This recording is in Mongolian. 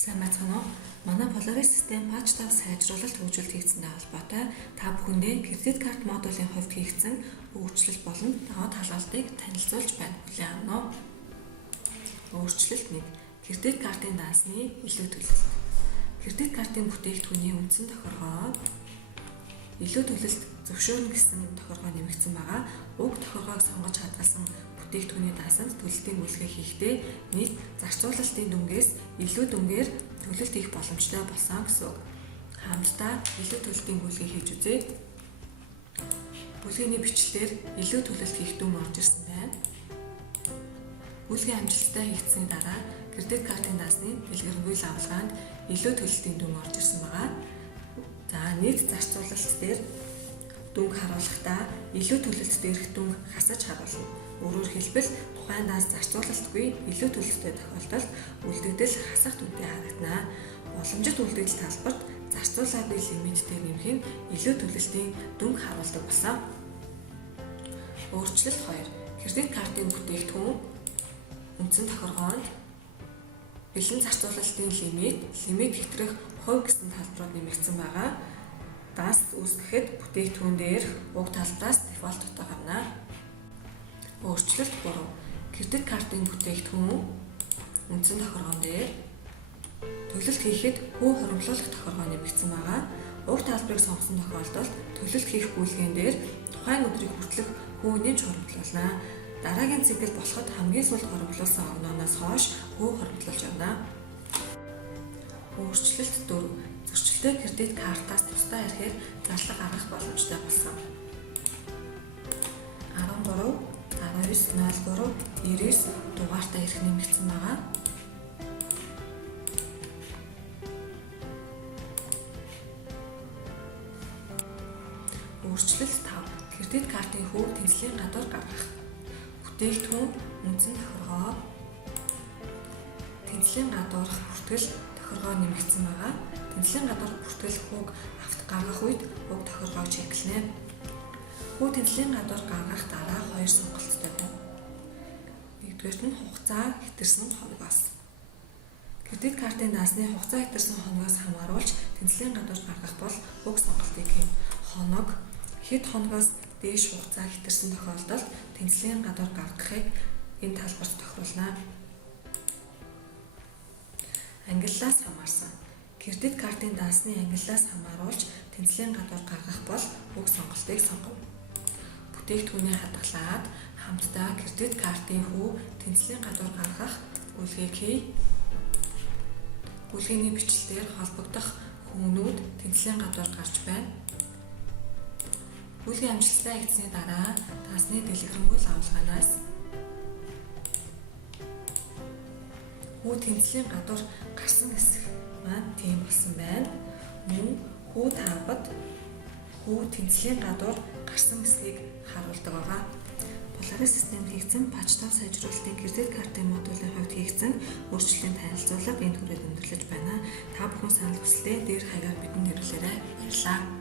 Сайн байцгаана уу? Манай Polaris систем patch 5 сайжруулалт хөгжүүлэлт хийгдсэнтэй холбоотой та бүхэндээ кредит карт модулийн хувьд хийгдсэн өөрчлөлт болон даваа талуудыг танилцуулж байна. Хүлээн авах нь. Өөрчлөлт 1. Кредит картын даасны илүү төлөлт. Кредит картын бүтээгдэхүүний үндсэн тохиргоо илүү төлөлт зөвшөөрнө гэсэн тохиргоо нэмэгдсэн байгаа. Уг тохиргоог сонгож хадгалсан бүтээгдэхүүний даасанд төлөлтийн үйлчлэг хийхдээ нийт зарцуулалтын дүнгээс илүү дүнгээр төлөлт хийх боломжтой болсон гэсэн үг. Хамтдаа илүү төлөлтийн үйлчлэг хийж үзье. Бүлгийн бичлэлээр илүү төлөлт хийх дүн орж ирсэн байна. Бүлгийн амжилттай хийгдсэний дараа кредит картын даасны дэлгэрэнгүй авалгаанд илүү төлөлтийн дүн орж ирсэн байгаа. За нийт зарцуулалт дээр дүнг харуулахдаа илүү төлөлт дээрх дүнг хасаж харуулна. Өөрөөр хэлбэл тухайн даас зарцуулалтгүй илүү төлөлттэй тохиолдолд үлдэгдэл хасах дүнтэй харагдана. Боломжит үлдэгдэл талбарт зарцуулаагүй лимиттэй нэмэх нь илүү төлөлтийн дүнг харуулдаг болсон. Өөрчлөлт 2. Кредит картын бүтээгдэхүүн үндсэн тохиргоонд бэлэн зарцуулалтын лимит хэтрэх хувь гэсэн талбарууд нэмэгдсэн байгаа. Даас үүсгэхэд бүтээгдэхүүн дээр уг талбараас дефолт утга авна. Өөрчлөлт 3. Кредит картын бүтээгдэхүүн үндсэн тохиргоон дээр төлөлт хийхэд хүү хоримтлуулах тохиргоо нэмэгдсэн байгаа. Уг талбарыг сонгосон тохиолдолд төлөлт хийх гүйлгэн дээр тухайн өдрийг хүртэлх хүү нэмж хоримтлуулна. Дараагийн цикл болоход хамгийн сүүлд хоримтлуулсан огнооноос хойш хүү хоримтлуулж явна. Өөрчлөлт 4. Зөрчилтэй кредит картаас тусдаа ирэхээр зарлага гаргах боломжтой болсон. 13, 19, 03, 99 дугаартай ирэх нэмэгдсэн байгаа. Өөрчлөлт 5. Кредит картын хүү тэнцлийн гадуур гаргах. Бүтээгдэхүүн үндсэн тохиргоо тэнцлийн гадуурх бүртгэл тохиргоо нэмэгдсэн байгаа. Тэнцлийн гадуур бүртгэл хүүг авт гаргах үед уг тохиргоог чеклэнэ. Хүү тэнцлийн гадуур гаргах дараа хоёр сонголттой байна. Нэгдүгээрт нь хугацаа хэтэрсэн хоногоос. Кредит картын даасны хугацаа хэтэрсэн хоногоос хамааруулж тэнцлийн гадуур гаргах бол уг сонголтыг хийн. Хоног хэд хоногоос дээш хугацаа хэтэрсэн тохиолдолд тэнцлийн гадуур гаргахыг энэ талбарт тохируулна. Ангиллаас хамаарсан. Кредит картын даасны ангиллаас хамааруулж тэнцлийн гадуур гаргах бол уг сонголтыг сонгоно. Бүтээгдэхүүний хадгалаад хамтдаа кредит картын хүү тэнцлийн гадуур гаргах үйлгийг хий. Бүлгийн бичлэлээр холбогдох хүүнүүд тэнцлийн гадуур гарч байна. Бүлгийн амжилттай хийгдсэний дараа даасны дэлгэрэнгүй авалгаанаас хүү тэнцлийн гадуур гарсан хэсэг маань тийм болсон байна. Мөн хүү таавад хүү тэнцлийн гадуур гарсан хэсгийг харуулдаг байгаа. Polaris системд хийгдсэн patch 5 сайжруулалтын кредит картын модулийн хувьд хийгдсэн өөрчлөлийн танилцуулга энэ хүрээд өндөрлөж байна. Та бүхэн санал хүсэлтээ дээр хаягаар бидэнд нэрвэлээрэй. Баярлалаа.